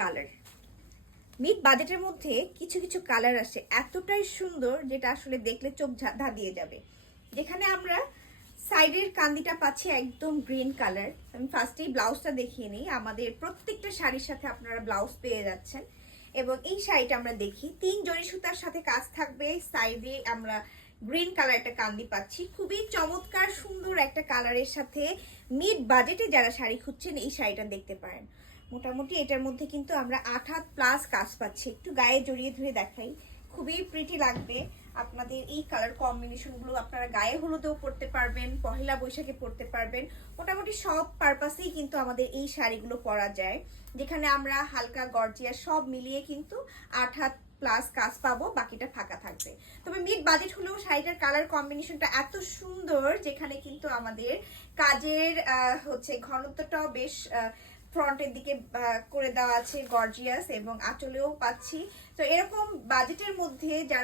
Colour. Mid বাজেটের মধ্যে কিছু কিছু কালার আসে এতটাই সুন্দর যেটা আসলে দেখলে চোখ ধাঁধিয়ে যাবে। যেখানে আমরা সাইডের কান্দিটা পাচ্ছি একদম গ্রিন কালার। আমি ফার্স্টেই ব্লাউজটা দেখিয়ে নিই। আমাদের প্রত্যেকটা শাড়ির সাথে আপনারা ব্লাউজ পেয়ে যাচ্ছেন এবং এই শাড়িটা আমরা দেখি 3 জরি সুতার সাথে কাজ থাকবে। সাইডে আমরা গ্রিন কালার একটা কান্দি পাচ্ছি, খুবই চমৎকার সুন্দর একটা কালারের সাথে মিড বাজেটে যারা শাড়ি খুঁজছেন এই শাড়িটা দেখতে পারেন। মোটামুটি এটার মধ্যে কিন্তু আমরা 8 হাত প্লাস কাজ পাচ্ছি। একটু গায়ে জড়িয়ে ধরে দেখাই, খুবই প্রিটি লাগবে। আপনাদের এই কালার কম্বিনেশনগুলো আপনারা গায়ে হলুদেও পরতে পারবেন, পহেলা বৈশাখে পরতে পারবেন, মোটামুটি সব পারপাসেই কিন্তু আমাদের এই শাড়িগুলো পরা যায়। যেখানে আমরা হালকা গর্জিয়া সব মিলিয়ে কিন্তু 8 হাত প্লাস কাজ পাবো, বাকিটা ফাঁকা থাকবে। তবে মিড বাজেট হলেও শাড়িটার কালার কম্বিনেশনটা এত সুন্দর, যেখানে কিন্তু আমাদের কাজের ঘনত্বটাও বেশ ফ্রন্টের দিকে করে দেওয়া আছে গর্জিয়াস, এবং আঁচলেও পাচ্ছি। তো এরকম বাজেটের মধ্যে যারা